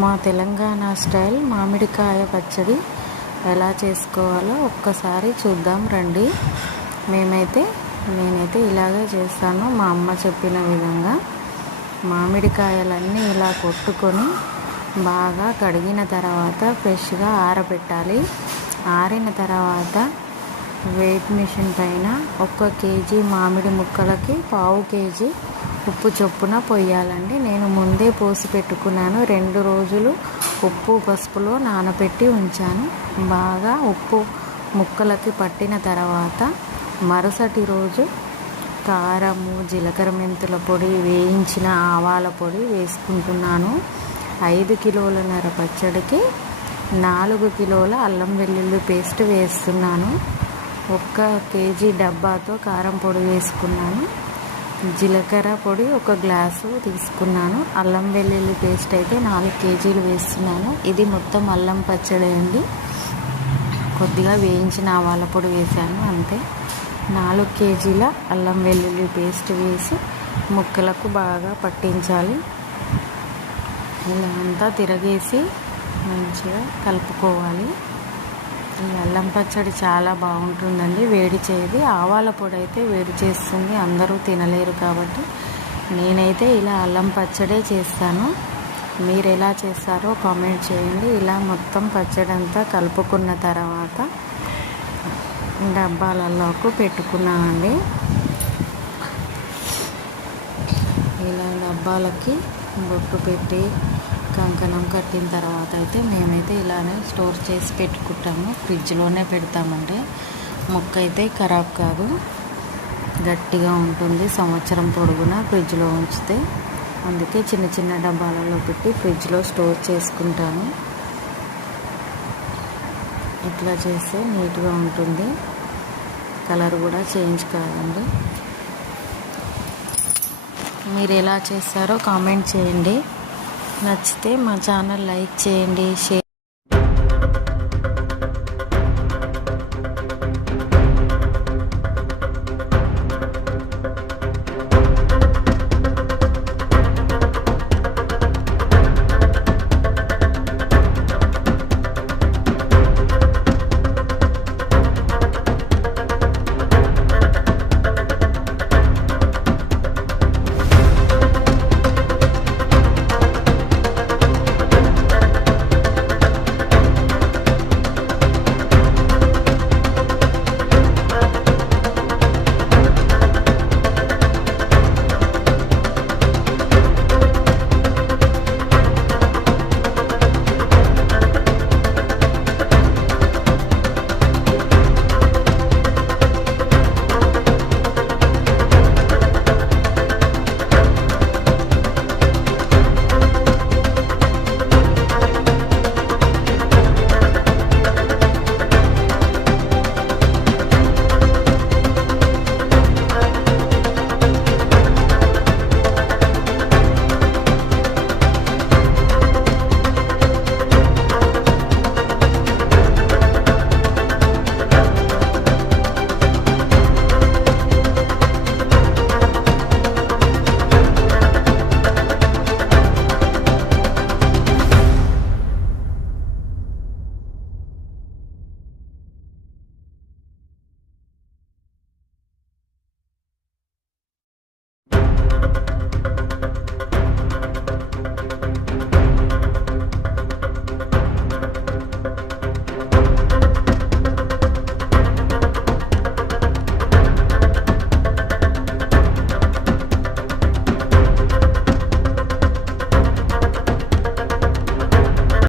మా తెలంగాణ స్టైల్ మామిడికాయ పచ్చడి ఎలా చేసుకోవాలో ఒక్కసారి చూద్దాం రండి. నేనైతే ఇలాగే చేస్తాను. మా అమ్మ చెప్పిన విధంగా మామిడికాయలన్నీ ఇలా కొట్టుకొని బాగా కడిగిన తర్వాత ఫ్రెష్గా ఆరబెట్టాలి. ఆరిన తర్వాత వెయిట్ మిషన్ పైన 1 కేజీ మామిడి ముక్కలకి 1/2 కేజీ ఉప్పు చొప్పున పొయ్యాలండి. నేను ముందే పోసి పెట్టుకున్నాను. 2 రోజులు ఉప్పు పసుపులో నానబెట్టి ఉంచాను. బాగా ఉప్పు ముక్కలకి పట్టిన తర్వాత మరుసటి రోజు కారము, జీలకర్ర మెంతుల పొడి, వేయించిన ఆవాల పొడి వేసుకుంటున్నాను. 5 కిలోలన్నర పచ్చడికి 4 కిలోల అల్లం వెల్లుల్లి పేస్ట్ వేస్తున్నాను. 1 కేజీ డబ్బాతో కారం పొడి వేసుకున్నాను. జీలకర్ర పొడి 1 గ్లాసు తీసుకున్నాను. అల్లం వెల్లుల్లి పేస్ట్ అయితే 4 కేజీలు వేస్తున్నాను. ఇది మొత్తం అల్లం పచ్చడి అండి. కొద్దిగా వేయించిన ఆవాల పొడి వేసాను అంతే. 4 కేజీల అల్లం వెల్లుల్లి పేస్ట్ వేసి ముక్కలకు బాగా పట్టించాలి. ఇలా అంతా తిరగేసి మంచిగా కలుపుకోవాలి. ఈ అల్లం పచ్చడి చాలా బాగుంటుందండి. వేడి చేయది. ఆవాల పొడి అయితే వేడి చేస్తుంది, అందరూ తినలేరు కాబట్టి నేనైతే ఇలా అల్లం పచ్చడే చేస్తాను. మీరు ఎలా చేస్తారో కామెంట్ చేయండి. ఇలా మొత్తం పచ్చడి అంతా కలుపుకున్న తర్వాత డబ్బాలలోకి పెట్టుకున్నానండి. ఇలా డబ్బాలకి బొట్టు పెట్టి కంకణం కట్టిన తర్వాత అయితే మేమైతే ఇలానే స్టోర్ చేసి పెట్టుకుంటాము. ఫ్రిడ్జ్లోనే పెడతామండి. ముక్క అయితే ఖరాబ్ కాదు, గట్టిగా ఉంటుంది. సంవత్సరం పొడుగునా ఫ్రిడ్జ్లో ఉంచితే. అందుకే చిన్న చిన్న డబ్బాలలో పెట్టి ఫ్రిడ్జ్లో స్టోర్ చేసుకుంటాను. ఇట్లా చేస్తే నీట్గా ఉంటుంది. కలర్ కూడా చేంజ్ కాదండి. మీరు ఎలా చేస్తారో కామెంట్ చేయండి. నచ్చితే మా ఛానల్ లైక్ చేయండి, షేర్